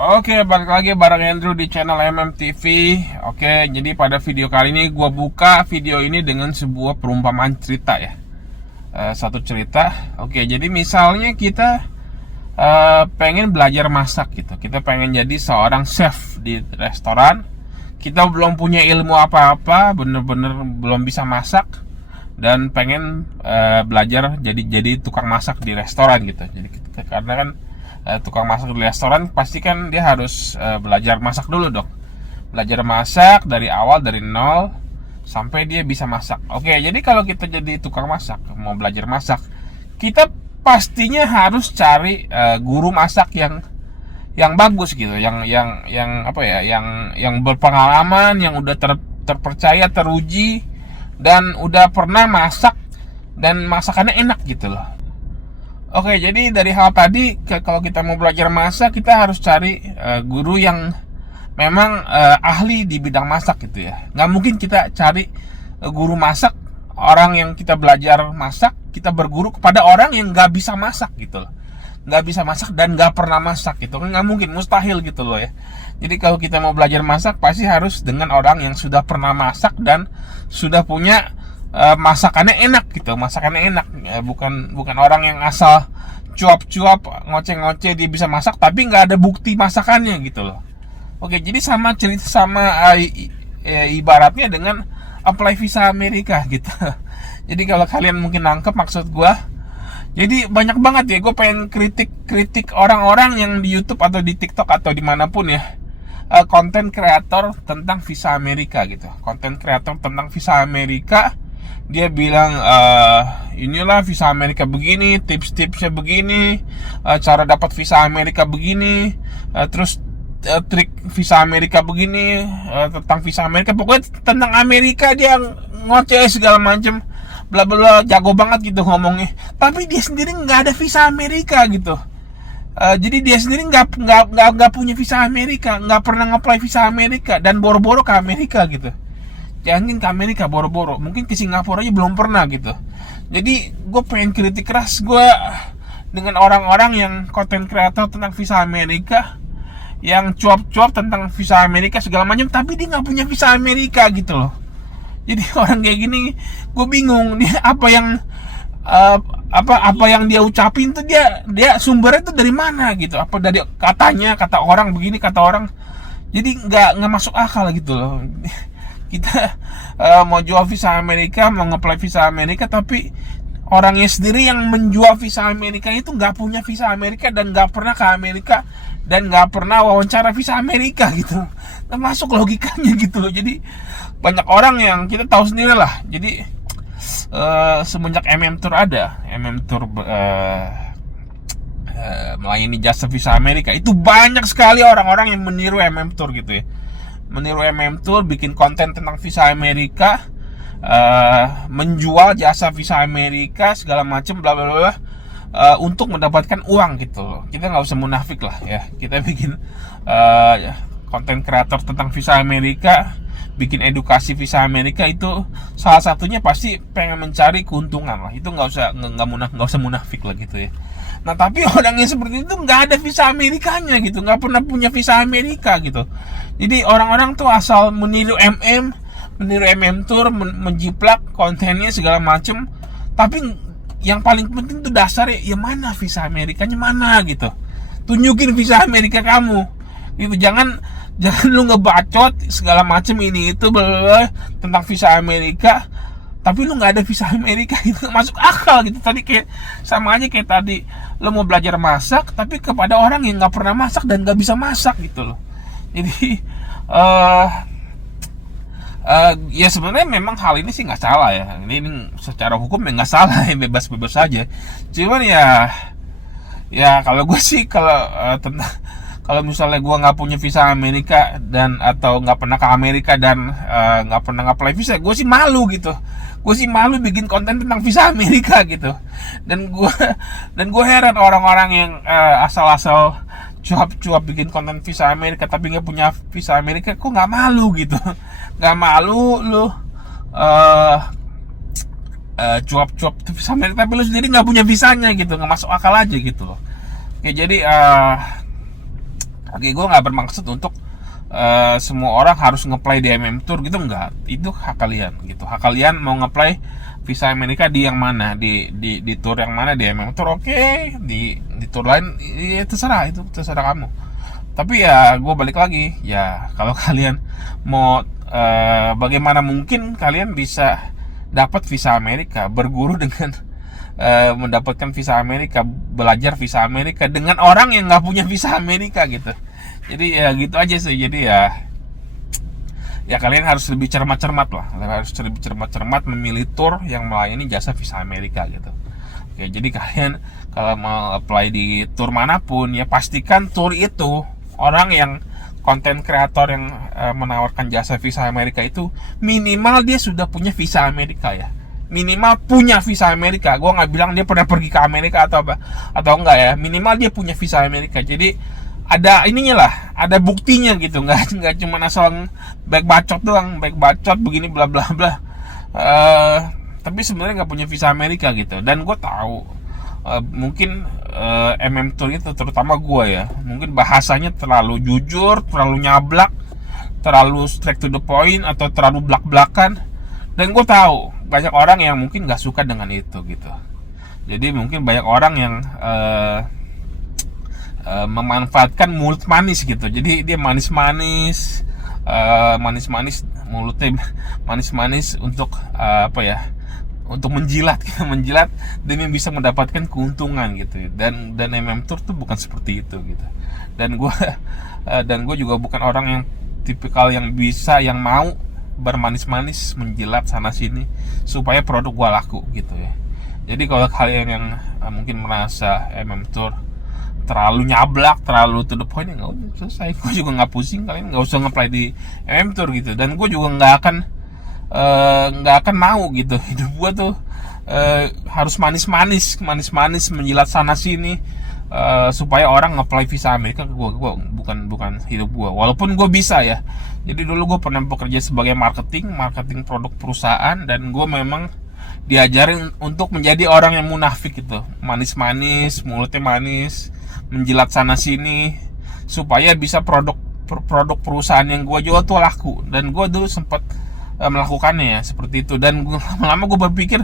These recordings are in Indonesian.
Oke, balik lagi bareng Andrew di channel MMTV. Oke, jadi pada video kali ini gue buka video ini dengan sebuah perumpamaan cerita ya. Satu cerita. Oke, jadi misalnya kita pengen belajar masak gitu. Kita pengen jadi seorang chef di restoran. Kita belum punya ilmu apa-apa, bener-bener belum bisa masak, dan pengen belajar jadi tukang masak di restoran gitu. Jadi karena kan tukang masak di restoran pasti kan dia harus belajar masak dulu dong. Belajar masak dari awal, dari nol sampai dia bisa masak. Oke, jadi kalau kita jadi tukang masak, mau belajar masak, kita pastinya harus cari guru masak yang bagus gitu, yang apa ya, yang berpengalaman, yang udah terpercaya, teruji, dan udah pernah masak dan masakannya enak gitu loh. Oke, jadi dari hal tadi, kalau kita mau belajar masak, kita harus cari guru yang memang ahli di bidang masak gitu ya. Nggak mungkin kita cari guru masak, orang yang kita belajar masak, kita berguru kepada orang yang nggak bisa masak gitu loh. Nggak bisa masak dan nggak pernah masak gitu, nggak mungkin, mustahil gitu loh ya. Jadi kalau kita mau belajar masak, pasti harus dengan orang yang sudah pernah masak dan sudah punya masakannya enak gitu, masakannya enak ya, bukan orang yang asal cuap-cuap, ngoceh-ngoceh dia bisa masak tapi nggak ada bukti masakannya gitu loh. Oke, jadi sama cerita, sama ibaratnya dengan apply visa Amerika gitu. Jadi kalau kalian mungkin nangkep maksud gue, jadi banyak banget ya, gue pengen kritik orang-orang yang di YouTube atau di TikTok atau dimanapun ya, konten kreator tentang visa Amerika gitu, konten kreator tentang visa Amerika. Dia bilang inilah visa Amerika begini, tips-tipsnya begini, cara dapat visa Amerika begini, terus trik visa Amerika begini, tentang visa Amerika, pokoknya tentang Amerika dia ngoceh segala macem, bla bla, jago banget gitu ngomongnya. Tapi dia sendiri nggak ada visa Amerika gitu. Jadi dia sendiri nggak punya visa Amerika, nggak pernah nge-apply visa Amerika, dan boro-boro ke Amerika gitu. Jangan ke Amerika boro-boro, mungkin ke Singapura aja belum pernah gitu. Jadi gue pengen kritik keras gue dengan orang-orang yang konten kreator tentang visa Amerika, yang cuap-cuap tentang visa Amerika segala macam, tapi dia nggak punya visa Amerika gitu loh. Jadi orang kayak gini, gue bingung dia apa yang dia ucapin tuh, dia sumbernya tuh dari mana gitu? Apa dari kata orang begini, kata orang, jadi nggak masuk akal gitu loh. Kita mau jual visa Amerika, mau nge-apply visa Amerika, tapi orangnya sendiri yang menjual visa Amerika itu nggak punya visa Amerika dan nggak pernah ke Amerika dan nggak pernah wawancara visa Amerika gitu. Nggak masuk logikanya gitu loh. Jadi banyak orang yang kita tahu sendiri lah. Jadi semenjak MM Tour ada, MM Tour melayani jasa visa Amerika, itu banyak sekali orang-orang yang meniru MM Tour gitu ya. Meniru MM Tour, bikin konten tentang visa Amerika, menjual jasa visa Amerika segala macem, bla bla bla, untuk mendapatkan uang gitu loh. Kita nggak usah munafik lah ya. Kita bikin konten kreator tentang visa Amerika, bikin edukasi visa Amerika, itu salah satunya pasti pengen mencari keuntungan lah. Itu nggak usah munafik lah gitu ya. Nah tapi orang yang seperti itu nggak ada visa Amerikanya gitu, nggak pernah punya visa Amerika gitu. Jadi orang-orang tuh asal meniru MM Tour, menjiplak kontennya segala macem. Tapi yang paling penting tuh dasarnya, ya mana visa Amerikanya, mana gitu. Tunjukin visa Amerika kamu gitu. Jangan lu ngebacot segala macem ini itu tentang visa Amerika, tapi lu nggak ada visa Amerika, itu masuk akal gitu. Tadi kayak sama aja kayak tadi, lu mau belajar masak tapi kepada orang yang nggak pernah masak dan nggak bisa masak gitu loh. Jadi ya sebenarnya memang hal ini sih nggak salah ya. Ini secara hukum ya nggak salah ya, bebas saja. Cuman ya kalau gue sih, kalau misalnya gue nggak punya visa Amerika dan atau nggak pernah ke Amerika dan nggak pernah nge-apply visa, gue sih malu gitu. Gue sih malu bikin konten tentang visa Amerika gitu. Dan gue heran orang-orang yang asal-asal cuap-cuap bikin konten visa Amerika tapi nggak punya visa Amerika, kok nggak malu gitu? Nggak malu lu cuap-cuap visa Amerika tapi lu sendiri nggak punya visanya gitu, nggak masuk akal aja gitu loh. Oke, jadi Oke, gue nggak bermaksud untuk semua orang harus ngeplay di Tour gitu, enggak. Itu hak kalian gitu. Hak kalian mau ngeplay visa Amerika di yang mana, di tour yang mana, di Tour oke, di tour lain ya terserah, itu terserah kamu. Tapi ya gue balik lagi, ya kalau kalian mau bagaimana mungkin kalian bisa dapat visa Amerika, berguru dengan mendapatkan visa Amerika, belajar visa Amerika dengan orang yang nggak punya visa Amerika gitu. Jadi ya gitu aja sih. Jadi ya kalian harus lebih cermat-cermat lah. Harus lebih cermat-cermat memilih tour yang melayani jasa visa Amerika gitu. Oke, jadi kalian kalau mau apply di tour manapun, ya pastikan tour itu orang yang konten kreator yang menawarkan jasa visa Amerika itu minimal dia sudah punya visa Amerika ya. Minimal punya visa Amerika. Gue nggak bilang dia pernah pergi ke Amerika atau apa atau enggak ya. Minimal dia punya visa Amerika. Jadi ada ininya lah, ada buktinya gitu, nggak cuma asal baik bacot doang, baik bacot begini bla bla bla. Tapi sebenarnya nggak punya visa Amerika gitu. Dan gue tahu mungkin Tour itu, terutama gue ya, mungkin bahasanya terlalu jujur, terlalu nyablak, terlalu straight to the point, atau terlalu blak-blakan. Dan gue tahu banyak orang yang mungkin nggak suka dengan itu gitu. Jadi mungkin banyak orang yang memanfaatkan mulut manis gitu. Jadi dia manis-manis, manis-manis mulutnya, manis-manis untuk apa ya? Untuk menjilat, menjilat demi bisa mendapatkan keuntungan gitu. Dan Tour tuh bukan seperti itu gitu. Dan gue juga bukan orang yang tipikal yang bisa, yang mau bermanis-manis menjilat sana sini supaya produk gue laku gitu ya. Jadi kalau kalian yang mungkin merasa Tour terlalu nyablak, terlalu to the point, ya nggak usah, selesai. Gue juga nggak pusing, kalian nggak usah nge-apply di Tour gitu. Dan gue juga nggak akan mau gitu hidup gue tuh harus manis-manis menjilat sana sini supaya orang nge-apply visa Amerika ke gue. Bukan hidup gue, walaupun gue bisa ya. Jadi dulu gue pernah bekerja sebagai marketing produk perusahaan, dan gue memang diajarin untuk menjadi orang yang munafik gitu, manis-manis, mulutnya manis, menjilat sana sini supaya bisa produk perusahaan yang gue jual tuh laku. Dan gue dulu sempat melakukannya ya seperti itu. Dan lama-lama gue berpikir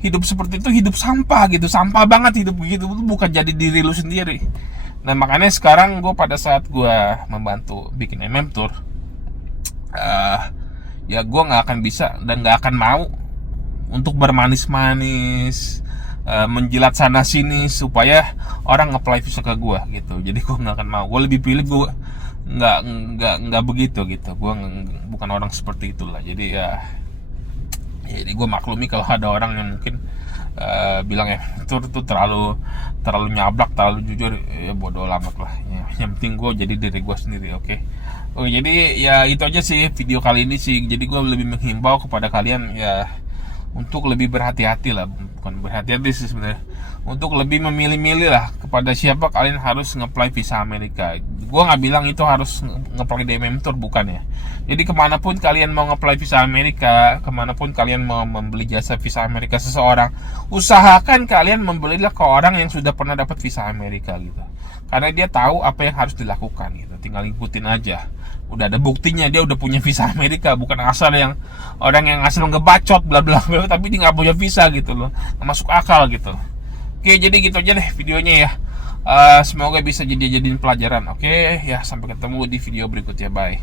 hidup seperti itu hidup sampah gitu, sampah banget hidup begitu, itu bukan jadi diri lu sendiri. Dan makanya sekarang gue pada saat gue membantu bikin Tour, ya gue nggak akan bisa dan nggak akan mau untuk bermanis-manis, menjilat sana sini supaya orang nge-apply visa ke gue gitu. Jadi gue nggak akan mau. Gue lebih pilih gue nggak begitu gitu. Gue bukan orang seperti itulah. Jadi jadi gue maklumi kalau ada orang yang mungkin bilang itu terlalu nyablak, terlalu jujur, ya bodo amat lah ya. Yang penting gue jadi diri gue sendiri. Oke, jadi ya itu aja sih video kali ini sih. Jadi gue lebih menghimbau kepada kalian ya untuk lebih berhati-hati lah, bukan berhati-hati sih sebenarnya, untuk lebih memilih-milih lah kepada siapa kalian harus nge-apply visa Amerika. Gue nggak bilang itu harus nge-apply di Tour, bukan ya. Jadi kemanapun kalian mau nge-apply visa Amerika, kemanapun kalian mau membeli jasa visa Amerika seseorang, usahakan kalian membelilah ke orang yang sudah pernah dapat visa Amerika gitu, karena dia tahu apa yang harus dilakukan gitu. Tinggal ikutin aja, udah ada buktinya dia udah punya visa Amerika, bukan asal yang orang yang asal ngebacot bla bla bla tapi dia nggak punya visa gitu loh, nggak masuk akal gitu. Oke, jadi gitu aja deh videonya ya. Semoga bisa jadiin pelajaran. Oke ya, sampai ketemu di video berikutnya, bye.